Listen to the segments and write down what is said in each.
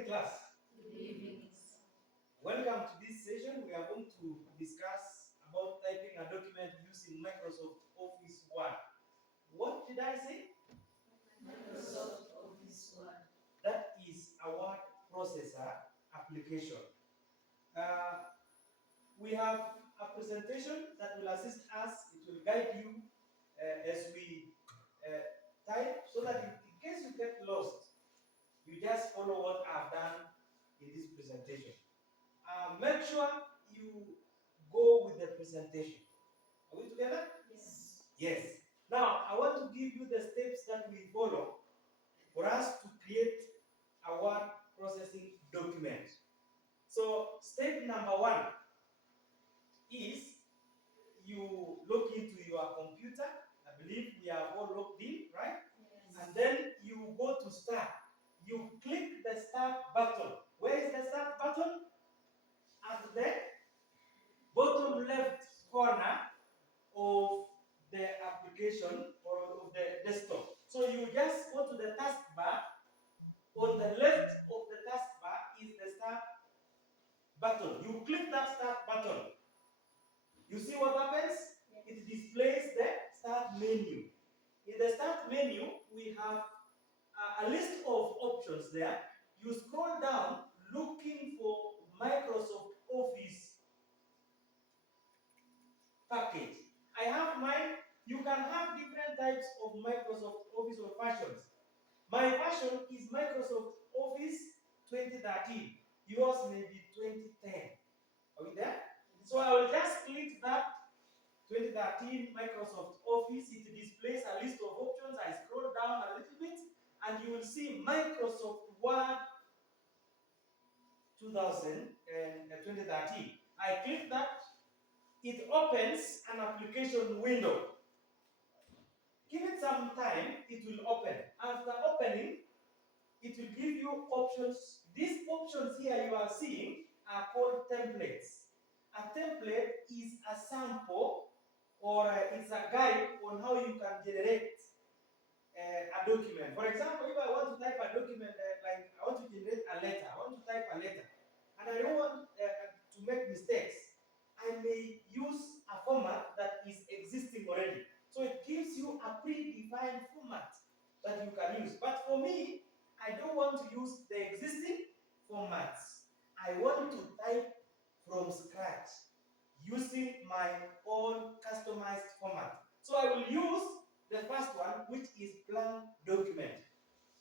evening, class. Good evening. Welcome to this session. We are going to discuss about typing a document using Microsoft Office Word. What did I say? Microsoft Office Word. That is a word processor application. We have a presentation that will assist us. It will guide you as we type, so that in case you get lost, you just follow what I've done in this presentation. Make sure you go with the presentation. Are we together? Yes. Yes. Now, I want to give you the steps that we follow for us to create a word processing document. So, step number one is you log into your computer. I believe we are all logged in, right? Yes. And then you go to start. You click the start button. Where is the start button? At the bottom left corner of the application or of the desktop. So you just go to the taskbar. On the left of the taskbar is the start button. You click that start button. You see what happens? It displays the start menu. In the start menu, we have a list of options there. You scroll down looking for Microsoft Office package. I have mine. You can have different types of Microsoft Office or versions. My version is Microsoft Office 2013. Yours may be 2010. Are we there? So I will just click that 2013 Microsoft Office. It displays a list of options. I scroll down a little bit and you will see Microsoft Word 2013. I click that. It opens an application window. Give it some time, it will open. After opening, it will give you options. These options here you are seeing are called templates. A template is a sample or it's a guide on how you can generate a document. For example, if I want to type a document, like I want to generate a letter, I want to type a letter, and I don't want to make mistakes, I may use a format that is existing already. So it gives you a predefined format that you can use. But for me, I don't want to use the existing formats. I want to type from scratch using my own customized format. So I will use the first one, which is blank document.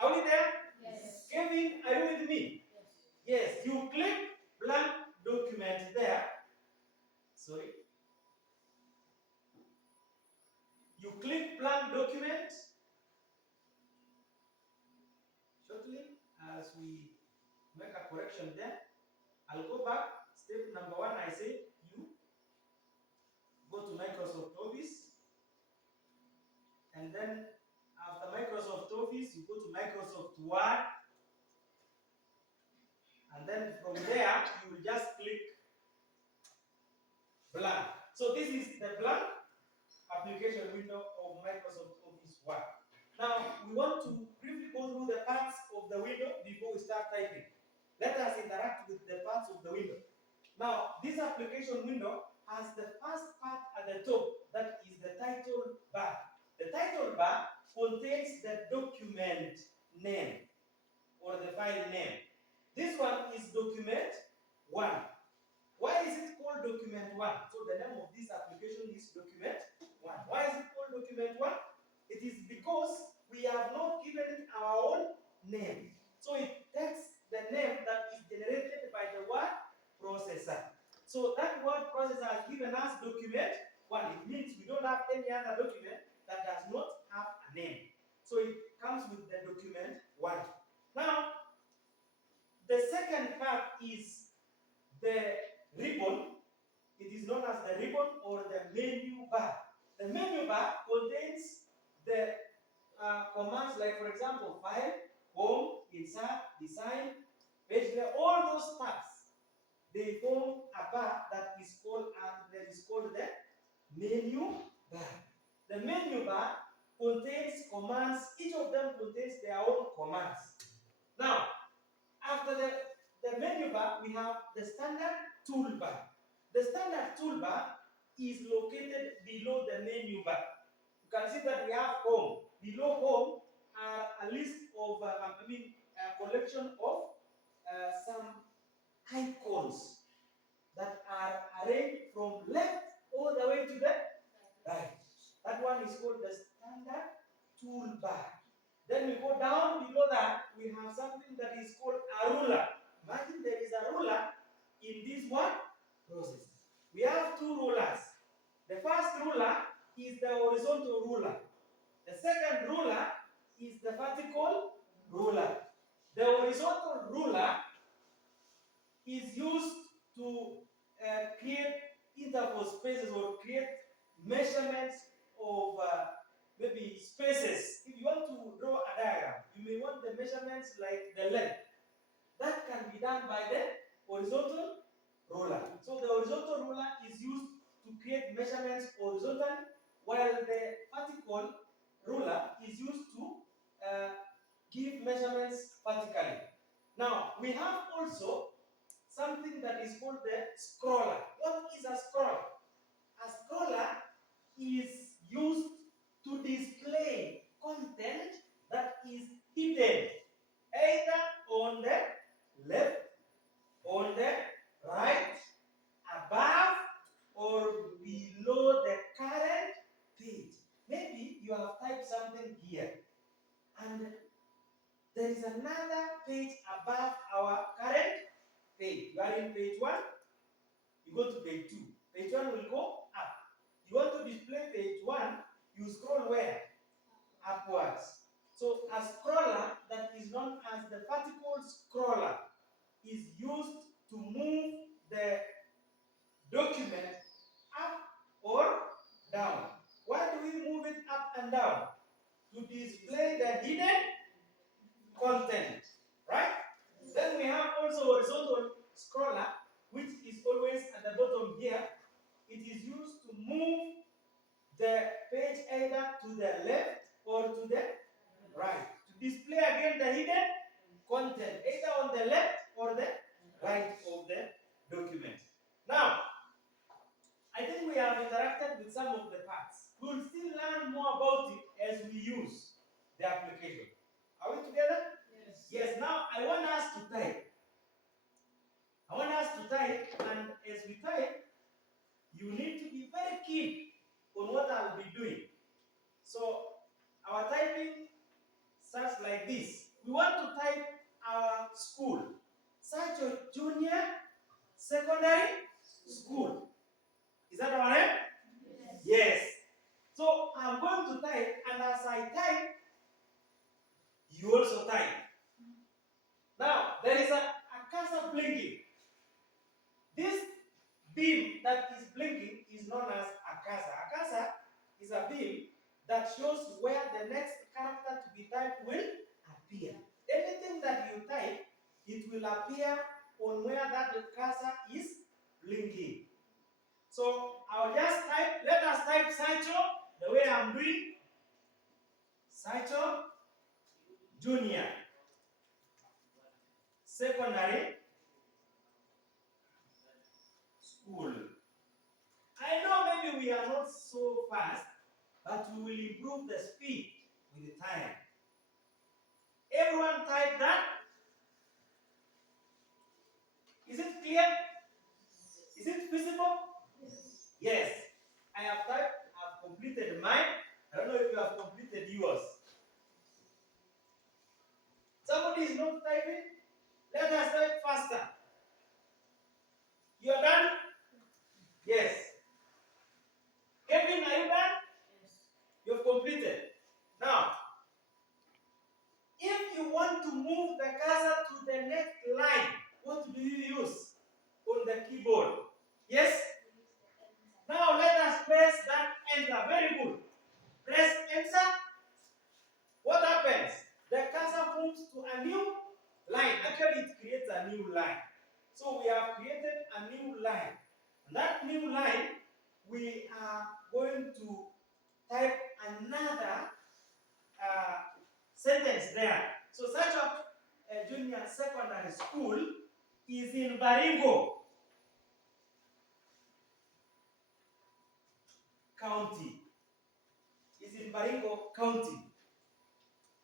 Are we there? Yes. Kevin, are you with me? Yes. You click blank document there. Sorry. You click blank document. Shortly, as we make a correction there, I'll go back. Step number one, I say you go to Microsoft Office, and then after Microsoft Office, you go to Microsoft Word, and then from there, you will just click blank. So this is the blank application window of Microsoft Office Word. Now, we want to briefly go through the parts of the window before we start typing. Let us interact with the parts of the window. Now, this application window has the first part at the top, that is the title bar. The title bar contains the document name or the file name. This one is document 1. Why is it called document 1? So the name of this application is document 1. Why is it called document 1? It is because we have not given it our own name. So it takes the name that is generated by the word processor. So that word processor has given us document 1. It means we don't have any other document that does not have a name. So it comes with the document 1. Now, the second part is the ribbon. It is known as the ribbon or the menu bar. The menu bar contains the commands like, for example, file, home, insert, design, page layout, all those tabs. They form a bar that is called the menu bar. The menu bar contains commands. Each of them contains their own commands. Now, after the However, we have the standard toolbar. The standard toolbar is located below the menu bar. You can see that we have home. Below home are a list of, a collection of some icons that are arranged from left all the way to the right. That one is called the standard toolbar. Then we go down below that, we have something that is called a ruler. Imagine there is a ruler in this one process. We have two rulers. The first ruler is the horizontal ruler. The second ruler is the vertical ruler. The horizontal ruler is used to create interval spaces or create measurements of maybe spaces. If you want to draw a diagram, you may want the measurements like the length. That can be done by the horizontal ruler. So the horizontal ruler is used to create measurements horizontally, while the vertical ruler is used to give measurements vertically. Now, we have also something that is called the scroller. What is a scroller? A scroller is used to display content that is hidden either on the left, on the right, above, or below the current page. Maybe you have typed something here, and there is another page above our current page. You are in page 1, you go to page 2. Page 1 will go up. You want to display page 1, you scroll where? Upwards. So a scroller that is known as the vertical scroller is used to move the document up or down. Why do we move it up and down? To display the hidden content, right? Then we have also horizontal scroller, which is always at the bottom here. It is used to move the page either to the left or to the right. To display again the hidden content, either on the left or the right of the document. Now, I think we have interacted with some of the parts. We will still learn more about it as we use the application. Are we together? Yes. Yes, now I want us to type. And as we type, you need to be very keen on what I'll be doing. So, our typing starts like this. We want to type our school. Sacho Junior Secondary School. Is that all right? Yes. Yes. So, I'm going to type, and as I type, you also type. Now, there is a cursor blinking. This beam that is blinking is known as a cursor. A cursor is a beam that shows where the next character to be typed will appear. Anything that you type, it will appear on where that cursor is blinking. So I'll just type, let us type Sacho the way I'm doing. Sacho Junior Secondary School. I know maybe we are not so fast, but we will improve the speed with the time. Everyone type that. Is it clear? Is it visible? Yes. I have typed, I've completed mine. I don't know if you have completed yours. Somebody is not typing? Let us type faster. You are done? Yes. Kevin, are you done? Yes. You've completed. Now, if you want to move the cursor to the next line, what do you use on the keyboard? Yes? Now let us press that enter. Very good. Press enter. What happens? The cursor moves to a new line. Actually, it creates a new line. So we have created a new line. And that new line, we are going to type another sentence there. So Sacho Junior Secondary School is in Baringo County. Is in Baringo County.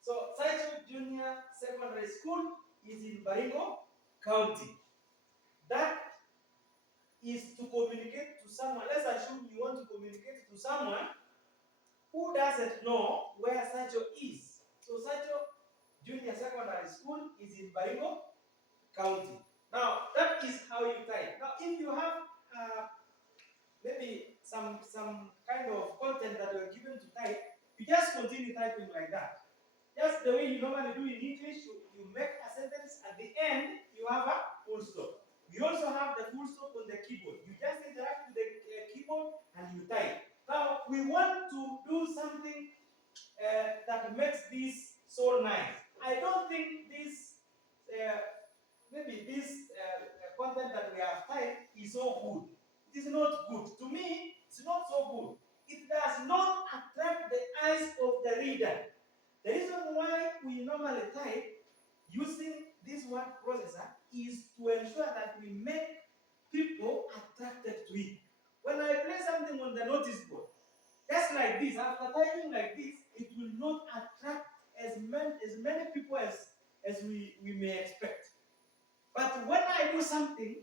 So Sacho Junior Secondary School is in Baringo County. That is to communicate to someone. Let's assume you want to communicate to someone who doesn't know where Sacho is. So Sacho Junior Secondary School is in Baringo County. Now that is how you type. Now if you have maybe some kind of content that you are given to type, you just continue typing like that. Just the way you normally do in English, you make a sentence, at the end, you have a full stop. We also have the full stop on the keyboard. You just interact with the keyboard and you type. Now, we want to do something that makes this so nice. I don't think this, maybe this content that we have typed is so good. It is not good. To me, it's not so good. It does not attract the eyes of the reader. The reason why we normally type using this word processor is to ensure that we make people attracted to it. When I play something on the notice board, just like this, after typing like this, it will not attract as many people as we may expect. But when I do something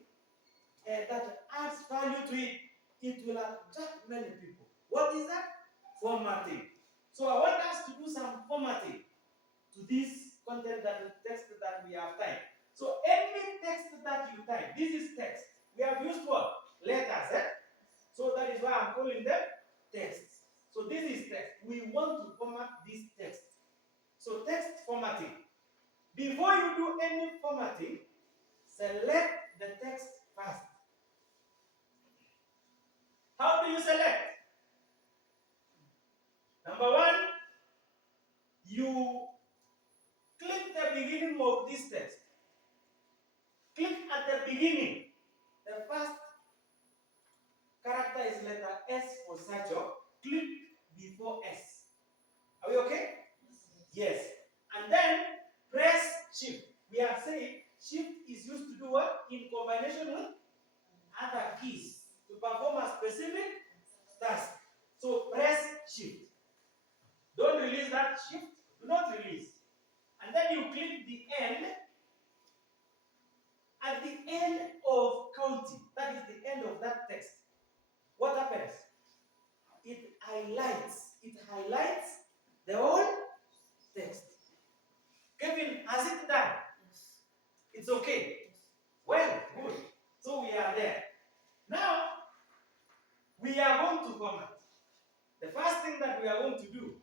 that adds value to it, it will attract many people. What is that? Formatting. So I want us to do some formatting to this content, that text that we have typed. So any text that you type, this is text. We have used what? Letters, eh? So that is why I'm calling them texts. So this is text. We want to format this text. So text formatting. Before you do any formatting, select the text first. How do you select? Number one, you click the beginning of this text. Click at the beginning. The first character is letter S for Sacho. Click before S. Are we okay? Yes. And then press Shift. We have said Shift is used to do what? In combination with other keys to perform a specific task. So press Shift. Don't release that Shift. Do not release. And then you click the end. At the end of counting, that is the end of that text, what happens? It highlights the whole text. Kevin, has it done? It's okay. Well, good. So we are there. Now, we are going to format. The first thing that we are going to do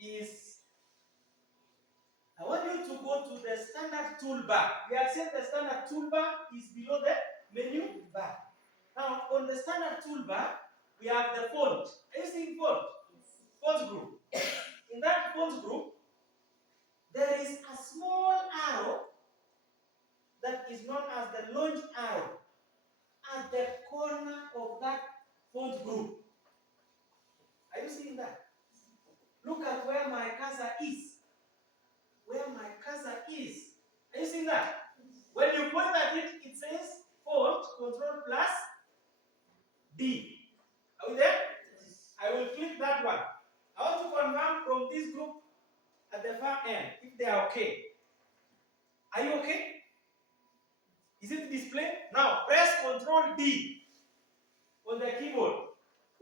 is, I want you to go to the standard toolbar. We have said the standard toolbar is below the menu bar. Now, on the standard toolbar, we have the font. Are you seeing font? Font group. In that font group, there is a small arrow that is known as the launch arrow at the corner of that font group. Are you seeing that? Look at where my cursor is. Where my cursor is. Are you seeing that? When you point at it, it says font control plus D. Are we there? I will click that one. I want to confirm from this group at the far end if they are okay. Are you okay? Is it displayed? Now press Control D on the keyboard.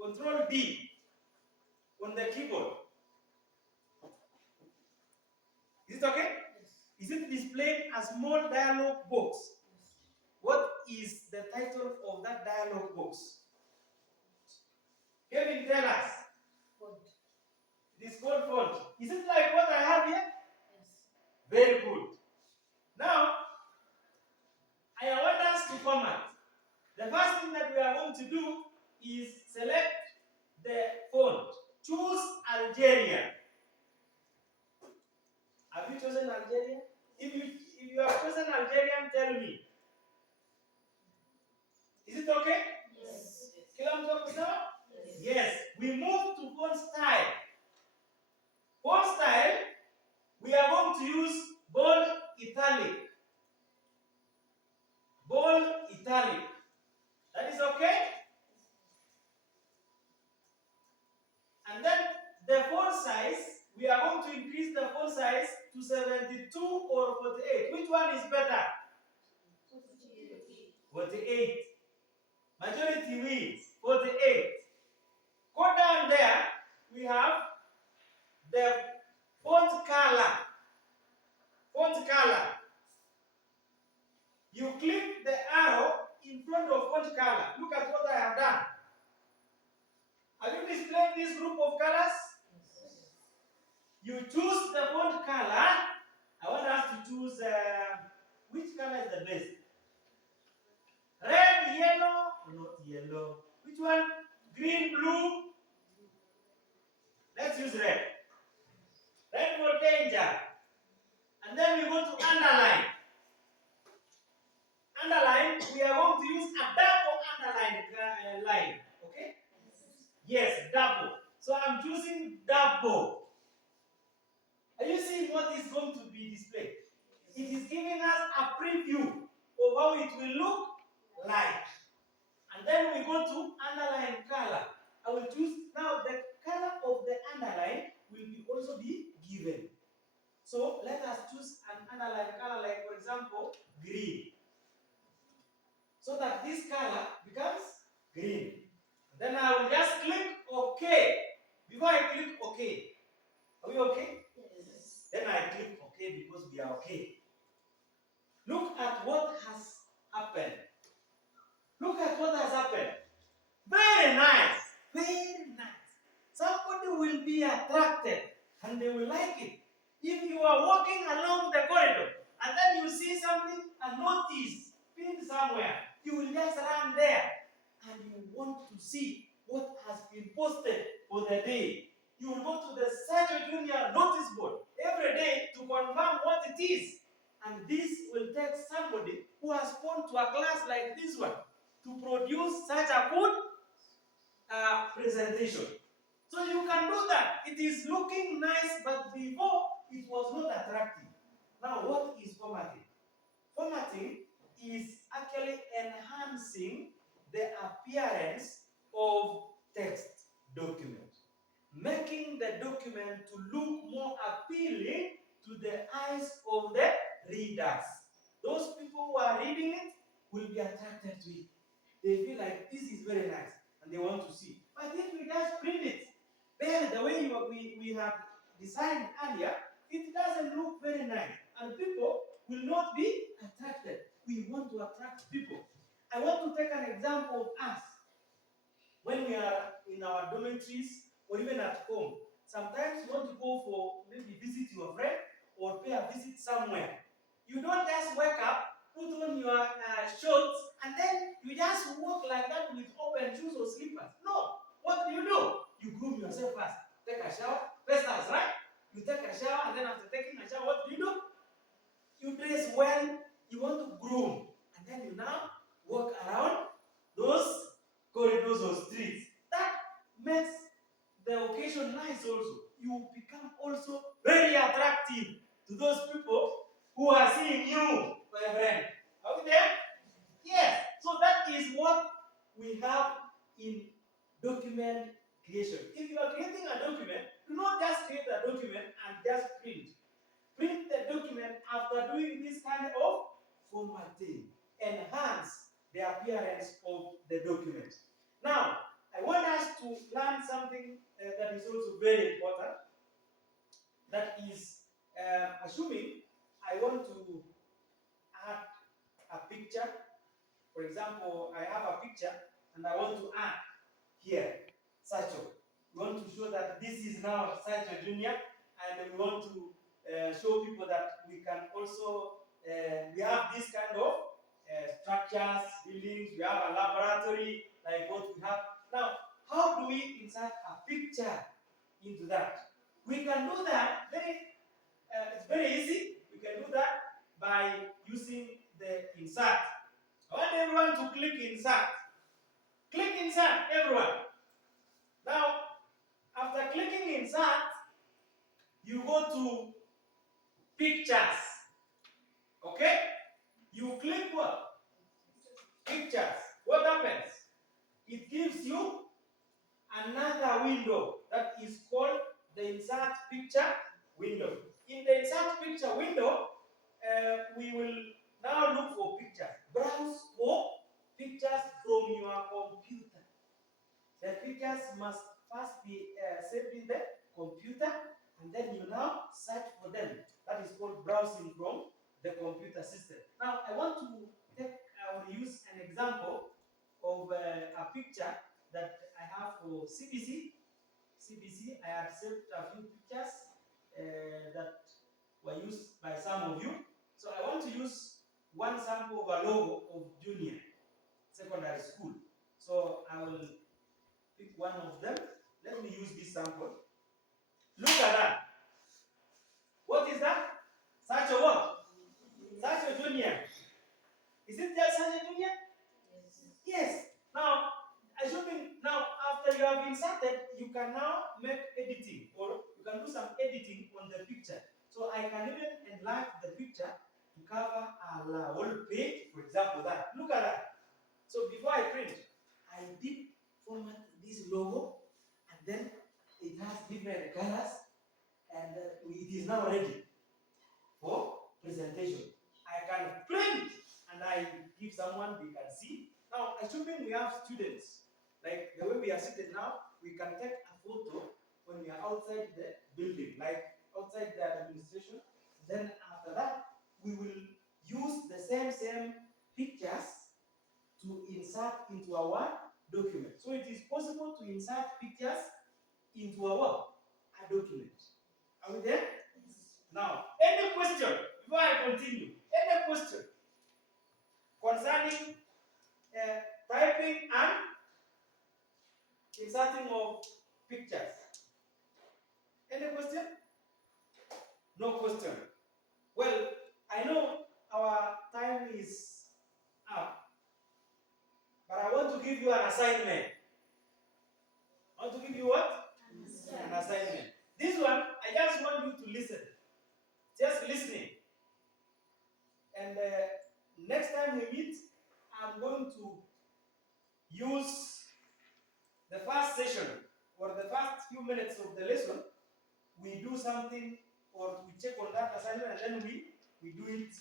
Control D on the keyboard. Is it okay? Is it displayed a small dialog box? What is the title of that dialog box? Kevin, tell us. Font. It is called font. Is it like what I have here? Yes. Very good. Now, I want us to format. The first thing that we are going to do is select the font. Choose Algeria. Have you chosen Algeria? If you have chosen Algerian, tell me. Is it okay? Yes. Kila mtu ako sawa? Yes. Yes. We move to font style. Font style, we are going to use bold italic. italic. That is okay? And then the font size, we are going to increase the font size to 72 or 48. Which one is better? 48. Majority wins. 48. Go down there, we have the font color. Font color. You click the arrow in front of font color. Look at what I have done. Have you displayed this group of colors? You choose the font color. I want us to choose which color is the best? Red, yellow, not yellow. Which one? Green, blue. Let's use red. Red for danger. And then we go to underline. Underline, we are going to use a double underline line. Okay? Yes, double. So I'm choosing double. Are you seeing what is going to be displayed? It is giving us a preview of how it will look like. And then we go to underline color. I will choose now the color of the underline will also be given. So let us choose an underline color, like for example, green. So that this color becomes green. Then I will just click OK. Before I click OK, are we okay? Yes. Then I click OK because we are okay. Look at what has happened. Look at what has happened. Very nice. Very nice. Somebody will be attracted and they will like it. If you are walking along the corridor and then you see something, a notice pinned somewhere, you will just run there and you want to see what has been posted for the day. You will go to the Sacho Junior notice board every day to confirm what it is. And this will take somebody who has gone to a class like this one to produce such a good presentation. So you can do that. It is looking nice, but before it was not attractive. Now, what is formatting? Formatting is actually enhancing the appearance of text document, making the document to look more appealing to the eyes of the readers. Those people who are reading it will be attracted to it. They feel like this is very nice and they want to see. But if we just print it, then the way we have designed earlier, it doesn't look very nice. And people will not be attracted. We want to attract people. I want to take an example of us. When we are in our dormitories or even at home, sometimes you want to go for maybe visit your friend or pay a visit somewhere. You don't just wake up, put on your shorts, and then you just walk like that with open shoes or slippers. No. What do? You groom yourself first. Take a shower. First house, right? You take a shower, and then after taking a shower, what do? You dress well. You want to groom. And then you now walk around those corridors or streets. That makes the occasion nice also. You become also very attractive to those people who are seeing you, my friend. Are we there? Yes. So that is what we have in document creation. If you are creating a document, do not just create a document and just print. Print the document after doing this kind of formatting. Enhance the appearance of the document. Now, I want us to learn something that is also very important. That is, assuming I want to add a picture. For example, I have a picture and I want to add here, Sacho. We want to show that this is now Sacho Junior, and we want to show people that we can also, we have this kind of structures, buildings, we have a laboratory, like what we have. Now, how do we insert a picture into that? We can do that it's very easy. We can do that by using the insert. I want everyone to click insert. Click insert, everyone. Now, after clicking insert, you go to pictures. Okay? You click what? Pictures. we will now look for pictures. Browse for pictures from your computer. The pictures must first be saved in the computer, and then you now search for them. That is called browsing from the computer system. Now, I want to use an example of a picture that I have for CBC. CBC, I have saved a few pictures that were used by some of you. So I want to use one sample of a logo of junior secondary school. So I will pick one of them. Let me use this sample. Look at that. What is that? Sacho what? Sacho junior. Is it just Sacho junior? Yes. Now, assuming now after you have inserted, you can now make editing, or you can do some editing on the picture. So I can even enlarge the picture to cover a whole page, for example, that. Look at that. So before I print, I did format this logo, and then it has different colors, and it is now ready for presentation. I can print, and I give someone, they can see. Now, assuming we have students, like the way we are seated now, we can take a photo when we are outside the building, like outside the administration. Then after that, we will use the same pictures to insert into our document. So it is possible to insert pictures into a document. Are we there? Yes. Now, any question before I continue? Any question concerning typing and inserting of pictures? Any question? No question. Well, I know our time is up, but I want to give you an assignment. I want to give you what? An assignment. This one, I just want you to listen. Just listening. And next time we meet, I'm going to use the first session or the first few minutes of the lesson. We do something, or we check on that assignment, and then we do it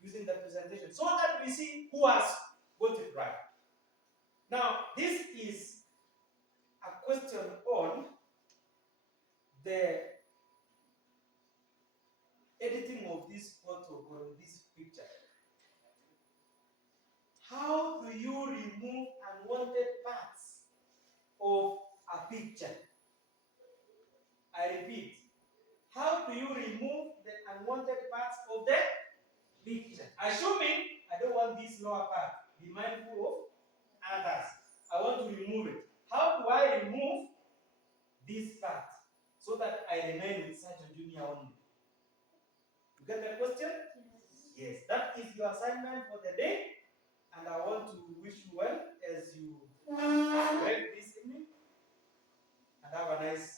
using the presentation so that we see who has got it right. Now, this is a question on the editing of this photo or this picture. How do you remove unwanted parts of a picture? I repeat, how do you remove the unwanted parts of the picture? Assuming I don't want this lower part, be mindful of others. I want to remove it. How do I remove this part so that I remain with Sacho Junior only? You get the question? Yes. That is your assignment for the day, and I want to wish you well as you break this evening, and have a nice